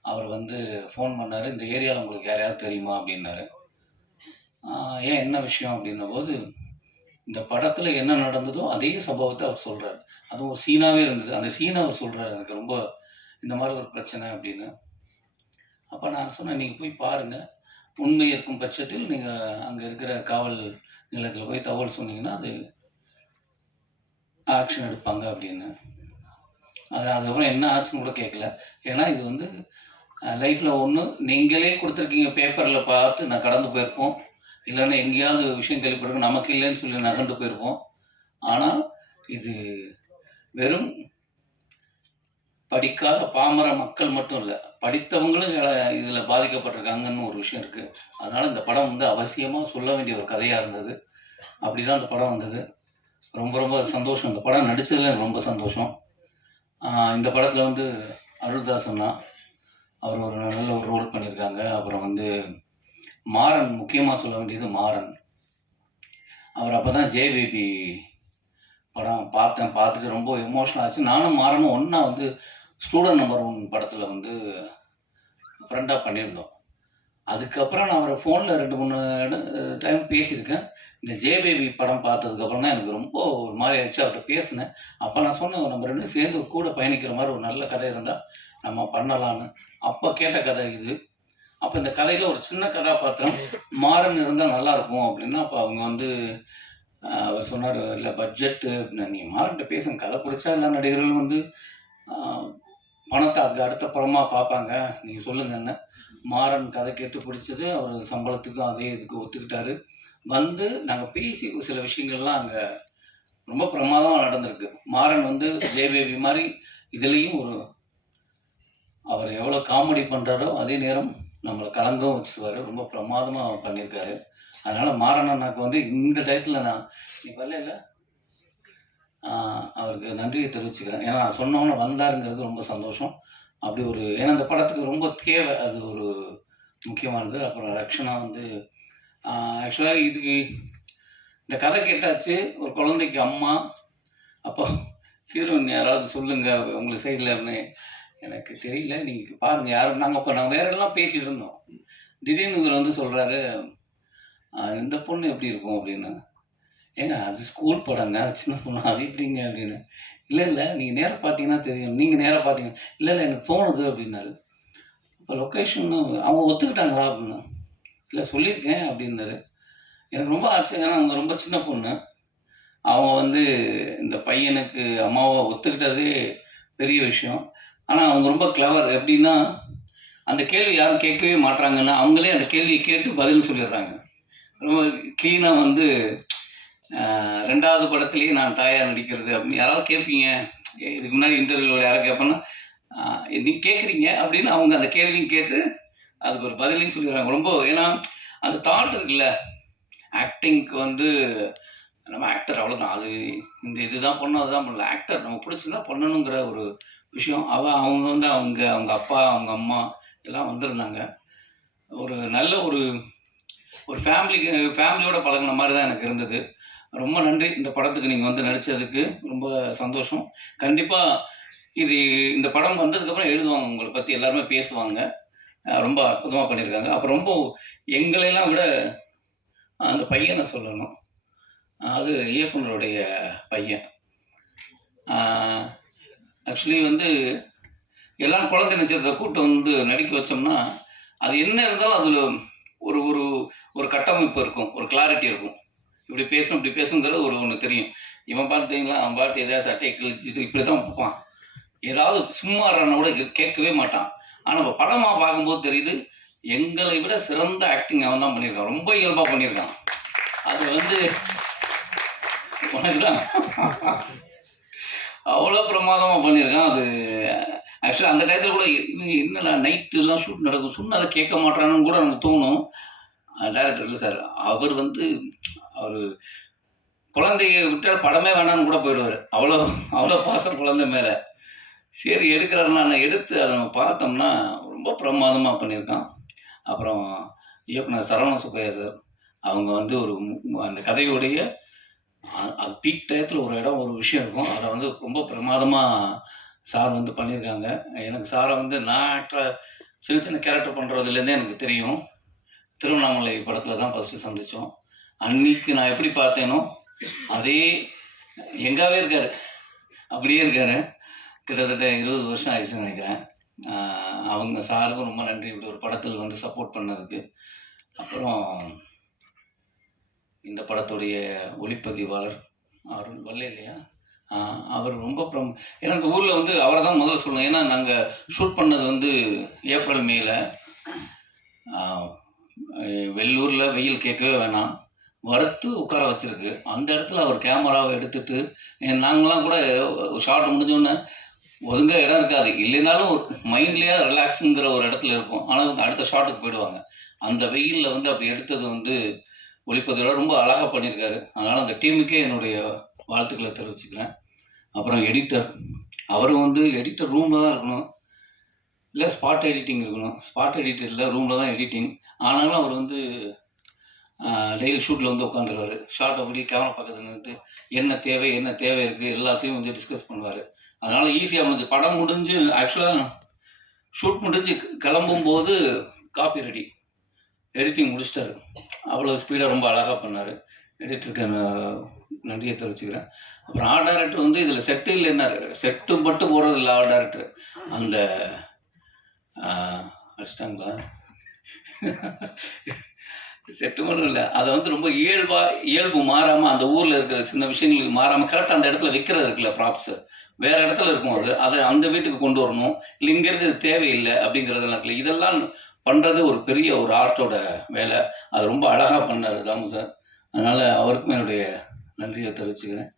அவர் வந்து ஃபோன் பண்ணார், இந்த ஏரியாவில் உங்களுக்கு யாரையாவது தெரியுமா அப்படின்னாரு. ஏன் என்ன விஷயம் அப்படின்ன போது இந்த படத்தில் என்ன நடந்ததோ அதே சம்பவத்தை அவர் சொல்கிறார். அதுவும் ஒரு சீனாகவே இருந்தது. அந்த சீனை அவர் சொல்கிறார், எனக்கு ரொம்ப இந்த மாதிரி ஒரு பிரச்சனை அப்படின்னு. அப்போ நான் சொன்னேன், நீங்கள் போய் பாருங்கள், உண்மை இருக்கும் பட்சத்தில் நீங்கள் அங்கே இருக்கிற காவல் நிலையத்தில் போய் தகவல் சொன்னீங்கன்னா அது ஆக்ஷன் எடுப்பாங்க அப்படின்னு. அதுக்கப்புறம் என்ன ஆச்சுன்னு கூட கேட்கல. ஏன்னா இது வந்து லைஃப்பில் ஒன்று நீங்களே கொடுத்துருக்கீங்க, பேப்பரில் பார்த்து நான் கடந்து போயிருப்போம், இல்லைன்னா எங்கேயாவது விஷயம் கேள்விப்பட்டிருக்கோம், நமக்கு இல்லைன்னு சொல்லி நகர்ந்து போயிருப்போம். ஆனால் இது வெறும் படிக்காத பாமர மக்கள் மட்டும் இல்லை, படித்தவங்களும் இதில் பாதிக்கப்பட்டிருக்காங்கன்னு ஒரு விஷயம் இருக்குது. அதனால் இந்த படம் வந்து அவசியமாக சொல்ல வேண்டிய ஒரு கதையாக இருந்தது. அப்படி தான் இந்த படம் வந்தது. ரொம்ப ரொம்ப சந்தோஷம். இந்த படம் நடித்ததில் எனக்கு ரொம்ப சந்தோஷம். இந்த படத்தில் வந்து அருள்தாஸ் அண்ணா அவர் ஒரு நல்ல ஒரு ரோல் பண்ணியிருக்காங்க. அப்புறம் வந்து மாறன், முக்கியமாக சொல்ல வேண்டியது மாறன். அவர் அப்போ தான் ஜேபிபி படம் பார்த்துட்டு ரொம்ப எமோஷனல் ஆச்சு. நானும் மாறனும் ஒன்றா வந்து ஸ்டூடெண்ட் நம்பர் 1 படத்தில் வந்து ஃப்ரெண்டாக பண்ணியிருந்தோம். அதுக்கப்புறம் நான் அவரை ஃபோனில் 2-3 டைம் பேசியிருக்கேன். இந்த ஜேபேபி படம் பார்த்ததுக்கப்புறம் தான் எனக்கு ரொம்ப ஒரு மாதிரி ஆயிடுச்சு. அவர்கிட்ட பேசினேன். அப்போ நான் சொன்னேன், நம்ம 2 சேர்ந்து கூட பயணிக்கிற மாதிரி ஒரு நல்ல கதை இருந்தால் நம்ம பண்ணலான்னு. அப்போ கேட்ட கதை இது. அப்போ இந்த கதையில் ஒரு சின்ன கதாபாத்திரம் மாறன் இருந்தால் நல்லாயிருக்கும் அப்படின்னா, அப்போ அவங்க வந்து அவர் சொன்னார், இல்லை பட்ஜெட்டு அப்படின்னா, நீ மாறன்ட்ட பேசுங்க, கதை பிடிச்சா எல்லா நடிகர்களும் வந்து பணத்தை அதுக்கு அடுத்த படமாக பார்ப்பாங்க, நீங்கள் சொல்லுங்கன்னு. மாறன் கதை கேட்டு பிடிச்சது, அவர் சம்பளத்துக்கும் அதே இதுக்கு ஒத்துக்கிட்டாரு. வந்து நாங்கள் பேசி சில விஷயங்கள்லாம் அங்கே ரொம்ப பிரமாதமாக நடந்திருக்கு. மாறன் வந்து ஜேபேபி மாதிரி இதுலேயும் அவர் எவ்வளோ காமெடி பண்ணுறாரோ அதே நேரம் நம்மளை கலங்கவும் வச்சுருவார். ரொம்ப பிரமாதமாக பண்ணியிருக்காரு. அதனால் மாறன் அண்ணாக்கு வந்து இந்த டயத்தில் நான் நீ வரல அவருக்கு நன்றியை தெரிவிச்சுக்கிறேன். ஏன்னா நான் சொன்னவொன்னே வந்தாருங்கிறது ரொம்ப சந்தோஷம். அப்படி ஏன்னா அந்த படத்துக்கு ரொம்ப தேவை, அது ஒரு முக்கியமானது. அப்புறம் ரக்ஷனா வந்து ஆக்சுவலாக இதுக்கு இந்த கதை கேட்டாச்சு, ஒரு குழந்தைக்கு அம்மா. அப்போ ஹீரோயின் யாராவது சொல்லுங்கள் உங்களுக்கு சைடில், எனக்கு தெரியல, நீங்கள் பாருங்கள் யாரும். நாங்கள் வேற எல்லாம் பேசிகிட்டு இருந்தோம். திடீர்னு இவர் வந்து சொல்கிறாரு, இந்த பொண்ணு எப்படி இருக்கும் அப்படின்னு. ஏங்க அது ஸ்கூல் படங்க, அது சின்ன பொண்ணு, அது எப்படிங்க அப்படின்னு. இல்லை நீங்கள் நேராக பார்த்தீங்கன்னா தெரியும், நீங்கள் நேராக பார்த்தீங்க. இல்லை எனக்கு தோணுது அப்படின்னாரு. இப்போ லொக்கேஷன் அவங்க ஒத்துக்கிட்டாங்களா அப்படின்னு. இல்லை சொல்லியிருக்கேன் அப்படின்னாரு. எனக்கு ரொம்ப ஆச்சரியம். ஏன்னா அவங்க ரொம்ப சின்ன பொண்ணு. அவங்க வந்து இந்த பையனுக்கு அம்மாவை ஒத்துக்கிட்டதே பெரிய விஷயம். ஆனால் அவங்க ரொம்ப கிளவர். எப்படின்னா அந்த கேள்வி யாரும் கேட்கவே மாட்டாங்கன்னா அவங்களே அந்த கேள்வியை கேட்டு பதில் சொல்லிடுறாங்க. ரொம்ப க்ளீனாக வந்து 2வது படத்துலேயே நான் தாயார் நடிக்கிறது அப்படின்னு யாராவது கேட்பீங்க, இதுக்கு முன்னாடி இன்டர்வியூவில் யாரும் கேட்பேன்னா நீங்கள் கேட்குறீங்க அப்படின்னு அவங்க அந்த கேள்வியும் கேட்டு அதுக்கு ஒரு பதிலையும் சொல்லிடுறாங்க. ரொம்ப ஏன்னா அந்த தாட் இருக்குல்ல, ஆக்டிங்க்கு வந்து நம்ம ஆக்டர் அவ்வளோதான், அது இந்த இதுதான் பண்ணணும் அதுதான் பண்ணல, ஆக்டர் நம்ம பிடிச்சிருந்தா பண்ணணுங்கிற ஒரு விஷயம். அவங்க வந்து அவங்க அப்பா அவங்க அம்மா எல்லாம் வந்திருந்தாங்க. ஒரு நல்ல ஒரு ஃபேமிலியோட பழகின மாதிரி தான் எனக்கு இருந்தது. ரொம்ப நன்றி. இந்த படத்துக்கு நீங்கள் வந்து நடித்ததுக்கு ரொம்ப சந்தோஷம். கண்டிப்பாக இந்த படம் வந்ததுக்கப்புறம் எழுதுவாங்க, உங்களை பற்றி எல்லாருமே பேசுவாங்க. ரொம்ப அற்புதமாக பண்ணியிருக்காங்க. அப்போ ரொம்ப எங்களையெல்லாம் விட அந்த பையனை சொல்லணும். அது இயக்குனருடைய பையன். ஆக்சுவலி வந்து எல்லாம் குழந்தை நட்சத்திரத்தை கூட்டு வந்து நடிக்க வச்சோம்னா அது என்ன இருந்தாலும் அதில் ஒரு ஒரு ஒரு கட்டமைப்பு இருக்கும், ஒரு கிளாரிட்டி இருக்கும். இப்படி பேசணும் இப்படி பேசணுங்கிறது ஒன்று தெரியும். இவன் பார்த்தீங்களா அவன் பாட்டு எதாவது சட்டையை கிழிச்சிட்டு இப்படி தான் பார்ப்பான். ஏதாவது சும்மா கூட கேட்கவே மாட்டான். ஆனால் இப்போ படமாக பார்க்கும்போது தெரியுது எங்களை விட சிறந்த ஆக்டிங் அவன் தான் பண்ணியிருக்கான். ரொம்ப இயல்பாக பண்ணியிருக்கான். அது வந்து உனக்கு தான் அவ்வளோ பிரமாதமாக பண்ணியிருக்கான். அது ஆக்சுவலாக அந்த டயத்தில் கூட என்னடா நைட்டுலாம் ஷூட் நடக்கும் சொன்னதை கேட்க மாட்டான்னு கூட நமக்கு தோணும். டைரக்டர் இல்லை சார், அவர் வந்து அவர் குழந்தைய விட்டால் படமே வேணான்னு கூட போயிடுவார். அவ்வளோ அவ்வளோ பாசம் குழந்தை மேலே. சரி எடுக்கிறாருன்னா எடுத்து அதை நம்ம பார்த்தோம்னா ரொம்ப பிரமாதமாக பண்ணியிருக்கான். அப்புறம் இயக்குனர் சரவண சுப்பையா சார், அவங்க வந்து ஒரு அந்த கதையுடைய அது பீக் டயத்தில் ஒரு இடம் ஒரு விஷயம் இருக்கும், அதை வந்து ரொம்ப பிரமாதமாக சார் வந்து பண்ணியிருக்காங்க. எனக்கு சாரை வந்து நான் ஆக்டராக சின்ன சின்ன கேரக்டர் பண்ணுறதுலேருந்தே எனக்கு தெரியும். திருவண்ணாமலை படத்தில் தான் ஃபஸ்ட்டு சந்தித்தோம். அன்னைக்கு நான் எப்படி பார்த்தேனோ அதே எங்காவே இருக்கார், அப்படியே இருக்கார். கிட்டத்தட்ட 20 வருஷம் ஆயிடுச்சுன்னு நினைக்கிறேன். அவங்க சாருக்கும் ரொம்ப நன்றி இப்படி ஒரு படத்தில் வந்து சப்போர்ட் பண்ணதுக்கு. அப்புறம் இந்த படத்துடைய ஒளிப்பதிவாளர் அருள் வல்ல இல்லையா, அவர் ரொம்ப ஏன்னா இந்த ஊரில் வந்து அவரை தான் முதல்ல சொல்லணும். ஏன்னா நாங்கள் ஷூட் பண்ணது வந்து ஏப்ரல் மேல வெள்ளூரில் வெயில் கேட்கவே வேணாம், வறுத்து உட்கார வச்சுருக்கு. அந்த இடத்துல அவர் கேமராவை எடுத்துகிட்டு நாங்களாம் கூட ஷார்ட் முடிஞ்சோன்னே ஒதுங்க இடம் இருக்காது, இல்லைனாலும் ஒரு மைண்ட்லேயே ரிலாக்ஸுங்கிற ஒரு இடத்துல இருக்கும். ஆனால் இவங்க அடுத்த ஷாட்டுக்கு போயிடுவாங்க. அந்த வெயிலில் வந்து அப்படி எடுத்தது வந்து ஒளிப்பதிவோட ரொம்ப அழகாக பண்ணியிருக்காரு. அதனால் அந்த டீமுக்கே என்னுடைய வாழ்த்துக்களை தெரிவிச்சுக்கிறேன். அப்புறம் எடிட்டர், அவரும் வந்து எடிட்டர் ரூமில் தான் இருக்கணும், இல்லை ஸ்பாட் எடிட்டிங் இருக்கணும். ஸ்பாட் எடிட்டர் இல்லை, ரூமில் தான் எடிட்டிங். ஆனாலும் அவர் வந்து டெய்லி ஷூட்டில் வந்து உட்காந்துருவார். ஷார்ட் அப்படி கேமரா பக்கத்தில் நின்றுட்டு என்ன தேவை இருக்குது எல்லாத்தையும் வந்து டிஸ்கஸ் பண்ணுவார். அதனால் ஈஸியாக முடிஞ்சு படம் முடிஞ்சு ஆக்சுவலாக ஷூட் முடிஞ்சு கிளம்பும்போது காப்பி ரெடி, எடிட்டிங் முடிச்சிட்டாரு. அவ்வளோ ஸ்பீடாக ரொம்ப அழகாக பண்ணார். எடிட்டருக்கு நன்றியை தெரிவிச்சுக்கிறேன். அப்புறம் ஆர்ட் டைரக்டர் வந்து இதில் செட்டு இல்லைன்னாரு, செட்டு மட்டும் போடுறது இல்லை ஆர்ட் டைரக்டர். அந்த அடிச்சிட்டாங்களா செட்டு மட்டும் இல்லை, அதை வந்து ரொம்ப இயல்பு மாறாமல் அந்த ஊரில் இருக்கிற சின்ன விஷயங்களுக்கு மாறாமல் கரெக்டாக அந்த இடத்துல வைக்கிறது இருக்குல்ல ப்ராப்ஸு, வேறு இடத்துல இருக்கும். அதை அந்த வீட்டுக்கு கொண்டு வரணும், இல்லை இங்கே இருக்கிறது தேவையில்லை அப்படிங்கிறதெல்லாம் இருக்குல்ல, இதெல்லாம் பண்ணுறது ஒரு பெரிய ஒரு ஆர்ட்டோட வேலை. அது ரொம்ப அழகாக பண்ணார் தாமு சார். அதனால் அவருக்கும் என்னுடைய நன்றியை தெரிவிச்சுக்கிறேன்.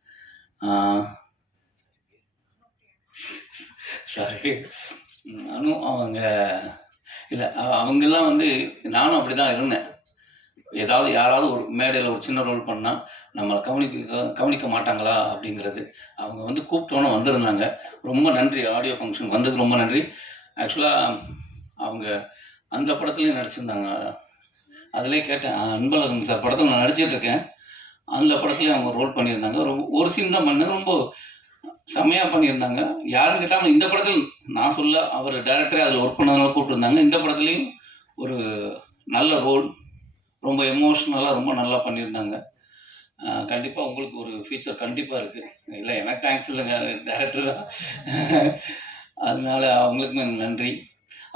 சாரி நானும் அவங்க இல்லை, அவங்கெல்லாம் வந்து நானும் அப்படி தான் இருந்தேன். ஏதாவது யாராவது ஒரு மேடையில் ஒரு சின்ன ரோல் பண்ணால் நம்மளை கவனிக்க மாட்டாங்களா அப்படிங்கிறது. அவங்க வந்து கூப்பிட்டோன்னு வந்திருந்தாங்க. ரொம்ப நன்றி, ஆடியோ ஃபங்க்ஷன் வந்ததுக்கு ரொம்ப நன்றி. ஆக்சுவலாக அவங்க அந்த படத்துலேயும் நடிச்சிருந்தாங்க. அதிலே கேட்டேன், அன்பழகன் சார் படத்தில் நான் நடிச்சிட்ருக்கேன், அந்த படத்துலேயும் அவங்க ரோல் பண்ணியிருந்தாங்க. ஒரு சீன் தான் பண்ணேன், ரொம்ப செம்மையாக பண்ணியிருந்தாங்க. யாரும் கேட்டாமல் இந்த படத்தில் நான் சொல்ல, அவர் டைரக்டரே அதில் ஒர்க் பண்ணதுனால கூப்பிட்டுருந்தாங்க. இந்த படத்துலேயும் ஒரு நல்ல ரோல், ரொம்ப எமோஷ்னலாக ரொம்ப நல்லா பண்ணியிருந்தாங்க. கண்டிப்பாக உங்களுக்கு ஒரு ஃபியூச்சர் கண்டிப்பாக இருக்குது. இல்லை எனக்கு தேங்க்ஸ் இல்லைங்க, டைரக்டர் தான். அதனால் அவங்களுக்குமே நன்றி.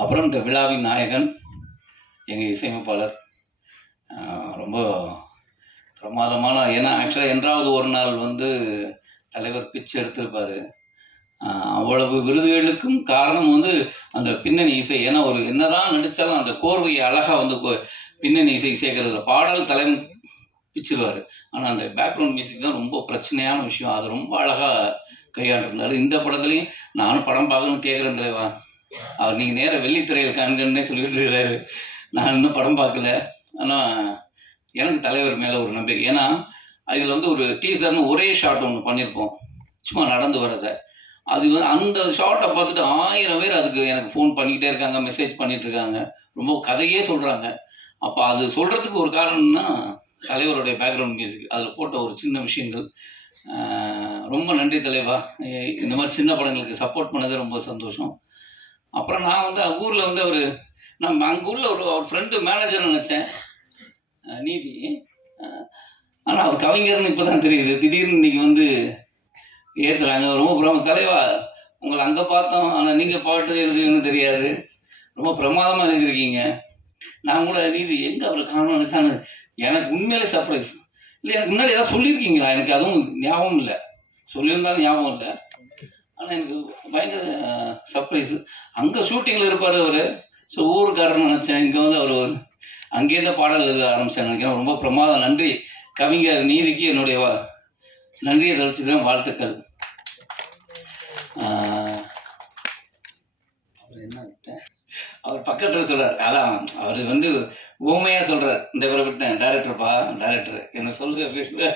அப்புறம் இந்த விழாவின் நாயகன் எங்கள் இசையமைப்பாளர், ரொம்ப பிரமாதமான, ஏன்னா ஆக்சுவலாக என்றாவது ஒரு நாள் வந்து தலைவர் பிச்சு எடுத்திருப்பார். அவ்வளவு விருதுகளுக்கும் காரணம் வந்து அந்த பின்னணி இசை. ஏன்னா ஒரு என்னதான் நடித்தாலும் அந்த கோர்வையை அழகாக வந்து பின்னணி இசை சேர்க்கறதில்ல, பாடல் தலைவன் பிச்சிருவார். ஆனால் அந்த பேக்ரவுண்ட் மியூசிக் தான் ரொம்ப பிரச்சனையான விஷயம். அது ரொம்ப அழகாக கையாண்டிருந்தார். இந்த படத்துலையும் நானும் படம் பார்க்கணும்னு கேட்குறேன் தலைவா, அவர் நீங்கள் நேராக வெள்ளித்திரையில் காண்கன்னே சொல்லிட்டு இருக்கிறாரு. நான் இன்னும் படம் பார்க்கல. ஆனால் எனக்கு தலைவர் மேலே ஒரு நம்பிக்கை. ஏன்னா அதில் வந்து ஒரு டீசர்னு ஒரே ஷாட் ஒன்று பண்ணியிருப்போம், சும்மா நடந்து வரதை. அது வந்து அந்த ஷார்ட்டை பார்த்துட்டு 1000 பேர் அதுக்கு எனக்கு ஃபோன் பண்ணிக்கிட்டே இருக்காங்க, மெசேஜ் பண்ணிகிட்ருக்காங்க, ரொம்ப கதையே சொல்கிறாங்க. அப்போ அது சொல்கிறதுக்கு ஒரு காரணம்னா தலைவருடைய பேக்ரவுண்ட் மியூசிக், அதில் போட்ட ஒரு சின்ன விஷயங்கள். ரொம்ப நன்றி தலைவா, இந்த மாதிரி சின்ன படங்களுக்கு சப்போர்ட் பண்ணது ரொம்ப சந்தோஷம். அப்புறம் நான் வந்து ஊரில் வந்து நம்ம அங்கே உள்ள ஒரு ஃப்ரெண்டு மேனேஜர் நினச்சேன், நீதி. ஆனால் அவர் கவிஞர்னு இப்போ தான் தெரியுது. திடீர்னு இன்னைக்கு வந்து ஏற்றுறாங்க. ரொம்ப தலைவா உங்களை அங்கே பார்த்தோம், ஆனால் நீங்கள் பாட்டு எழுதுவீங்கன்னு தெரியாது, ரொம்ப பிரமாதமாக எழுதியிருக்கீங்க. நான் கூட நீதி எங்கே அவர் காணணும்னு நினச்சான்னு எனக்கு உண்மையிலே சர்ப்ரைஸ். இல்லை எனக்கு முன்னாடி ஏதாவது சொல்லியிருக்கீங்களா? எனக்கு அதுவும் ஞாபகம் இல்லை. சொல்லியிருந்தாலும் ஞாபகம் இல்லை. ஆனால் எனக்கு பயங்கர சர்ப்ரைஸு. அங்கே ஷூட்டிங்கில் இருப்பார் அவர். ஸோ ஊருக்காரன்னு நினச்சேன். இங்கே வந்து அவர் அங்கேயே தான் பாடல் எழுத ஆரம்பித்தேன் நினைக்கிறேன். ரொம்ப பிரமாதம். நன்றி கவிஞர் நீதிக்கு என்னுடைய நன்றியை தெரிவிச்சுக்கிறேன். வாழ்த்துக்கள். அவர் என்ன விட்டேன், அவர் பக்கத்தில் சொல்கிறார். அதான் அவர் வந்து ஊமையாக சொல்கிறார். இந்த பேரை விட்டேன் டைரக்டர்ப்பா, டைரக்டர் என்ன சொல்லுது அப்படின்னு.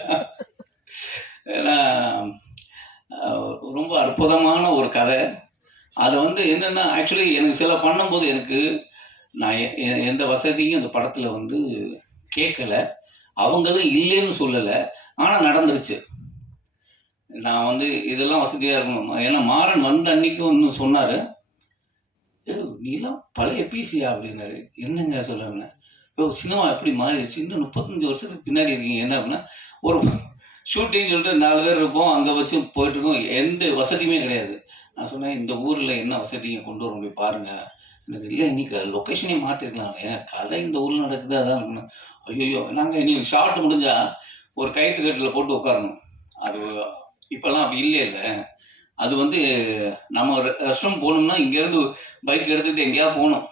ஏன்னா ரொம்ப அற்புதமான ஒரு கதை. அதை வந்து என்னென்னா ஆக்சுவலி எனக்கு சில பண்ணும்போது எனக்கு நான் எந்த வசதியும் அந்த படத்தில் வந்து கேட்கலை, அவங்களும் இல்லைன்னு சொல்லலை, ஆனால் நடந்துருச்சு. நான் வந்து இதெல்லாம் வசதியாக இருக்கணும். ஏன்னா மாறன் வந்த அன்னைக்கு ஒன்று சொன்னார், நீலாம் பழைய பிசியா அப்படின்னாரு. என்னங்க சொல்கிறாங்கண்ணே, சினிமா எப்படி மாறிடுச்சு, இன்னும் 35 வருஷத்துக்கு பின்னாடி இருக்கீங்க. என்ன அப்படின்னா, ஒரு ஷூட்டிங் சொல்லிட்டு 4 பேர் இருப்போம், அங்கே வச்சு போயிட்டுருக்கோம், எந்த வசதியுமே கிடையாது. நான் சொன்னேன், இந்த ஊரில் என்ன வசதிங்க கொண்டு வர முடியும் பாருங்கள். எனக்கு இல்லை இன்னைக்கு லொக்கேஷனே மாற்றிருக்கலாம், ஏன் கதை இந்த ஊரில் நடக்குது அதான் இருக்கணும். ஐயோ நாங்கள் எங்களுக்கு ஷார்ட் முடிஞ்சால் ஒரு கயிற்றுக்கட்டில் போட்டு உட்காரணும். அது இப்போல்லாம் அப்படி இல்லை. அது வந்து நம்ம ரெஸ்ட் ரூம் போகணும்னா இங்கேருந்து பைக் எடுத்துக்கிட்டு எங்கேயாவது போகணும்.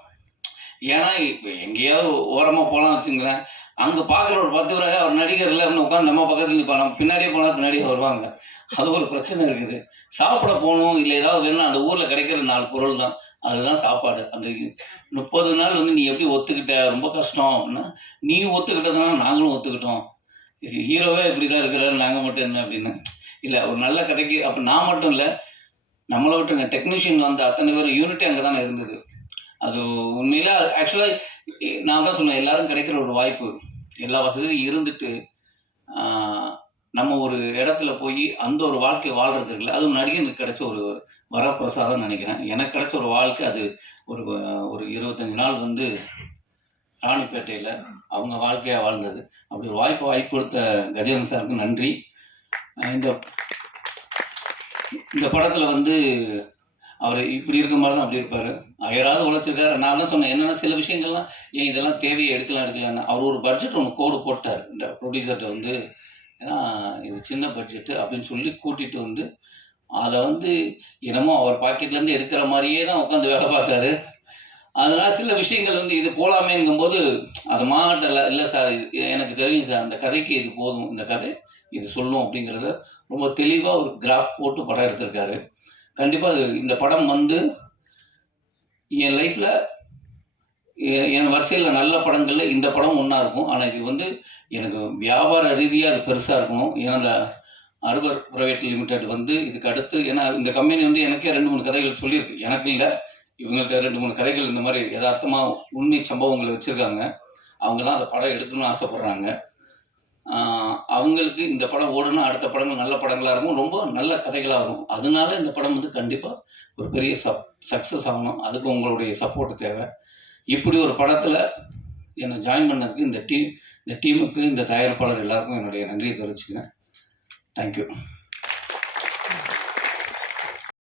ஏன்னா இப்போ எங்கேயாவது ஓரமாக போகலாம் வச்சுங்களேன், அங்கே பார்க்குற ஒரு 10 பேர் அவர் நடிகர் இல்லை அப்படின்னு உட்காந்து நம்ம பக்கத்தில் நிற்பாங்க, நம்ம பின்னாடியே போனால் பின்னாடியே வருவாங்க. அது ஒரு பிரச்சனை இருக்குது. சாப்பிட போகணும் இல்லை ஏதாவது வேணும்னா அந்த ஊரில் கிடைக்கிற 4 பொருள் தான், அதுதான் சாப்பாடு. அந்த 30 நாள் வந்து நீ எப்படி ஒத்துக்கிட்ட, ரொம்ப கஷ்டம் அப்படின்னா, நீ ஒத்துக்கிட்டதுனால நாங்களும் ஒத்துக்கிட்டோம். ஹீரோவே இப்படி தான் இருக்கிறாரு, நாங்கள் மட்டும் என்ன அப்படின்னு. இல்லை ஒரு நல்ல கதைக்கு அப்போ நான் மட்டும் இல்லை, நம்மளை விட்டுருங்க, டெக்னீஷியன் வந்து அத்தனை பேர் யூனிட்டி அங்கே தானே இருந்தது. அது உண்மையில ஆக்சுவலாக நான் தான் சொல்லுவேன், எல்லாரும் கிடைக்கிற ஒரு வாய்ப்பு, எல்லா வசதியும் இருந்துட்டு நம்ம ஒரு இடத்துல போய் அந்த ஒரு வாழ்க்கை வாழ்கிறது இல்லை. அதுவும் நடிகனுக்கு கிடைச்ச ஒரு வரப்பிரசாதம் நினைக்கிறேன். எனக்கு கிடைச்ச ஒரு வாழ்க்கை அது. ஒரு 25 நாள் வந்து ராணிப்பேட்டையில் அவங்க வாழ்க்கையாக வாழ்ந்தது. அப்படி ஒரு வாய்ப்பு கொடுத்த கஜேந்திரன் சாருக்கு நன்றி. இந்த படத்தில் வந்து அவர் இப்படி இருக்க மாதிரி தான் அப்படி இருப்பார். யாராவது உழைச்சிருக்காரு. நான் தான் சொன்னேன் என்னென்னா சில விஷயங்கள்லாம் ஏன் இதெல்லாம் தேவையை எடுக்கலான்னு அவர் ஒரு பட்ஜெட் ஒன்று கோடு போட்டார் இந்த ப்ரொடியூசர்கிட்ட வந்து. ஏன்னா இது சின்ன பட்ஜெட்டு அப்படின்னு சொல்லி கூட்டிகிட்டு வந்து அதை வந்து என்னமோ அவர் பாக்கெட்லேருந்து எடுக்கிற மாதிரியே தான் உட்காந்து வேலை பார்த்தாரு. அதனால் சில விஷயங்கள் வந்து இது போகலாமேங்கும்போது அது மாட்டல, இல்லை சார் இது எனக்கு தெரியும் சார், அந்த கதைக்கு இது போதும், இந்த கதை இது சொல்லும் அப்படிங்கிறத ரொம்ப தெளிவாக ஒரு கிராஃப் போட்டு படம் எடுத்திருக்காரு. கண்டிப்பாக இந்த படம் வந்து என் லைஃப்பில் என் வரிசையில் நல்ல படங்களில் இந்த படம் ஒன்றா இருக்கும். ஆனால் இது வந்து எனக்கு வியாபார ரீதியாக அது பெருசாக இருக்கணும். ஏன்னா இந்த அர்பர் ப்ரைவேட் லிமிடெட் வந்து இதுக்கு அடுத்து, ஏன்னா இந்த கம்பெனி வந்து எனக்கே 2-3 கதைகள் சொல்லியிருக்கு. எனக்கு இல்லை, இவங்கள்ட்ட 2-3 கதைகள் இந்த மாதிரி யதார்த்தமாக உண்மை சம்பவங்களை வச்சுருக்காங்க. அவங்களாம் அந்த படம் எடுக்கணும்னு ஆசைப்பட்றாங்க. அவங்களுக்கு இந்த படம் ஓடணும், அடுத்த படங்கள் நல்ல படங்களாக இருக்கும், ரொம்ப நல்ல கதைகளாக இருக்கும். அதனால இந்த படம் வந்து கண்டிப்பாக ஒரு பெரிய சக்ஸஸ் ஆகணும். அதுக்கு உங்களுடைய சப்போர்ட்டு தேவை. இப்படி ஒரு படத்தில் என்னை ஜாயின் பண்ணதுக்கு இந்த டீமுக்கு, இந்த தயாரிப்பாளர் எல்லாருக்கும் என்னுடைய நன்றியை தெரிவிச்சுக்கிறேன். தேங்க்யூ.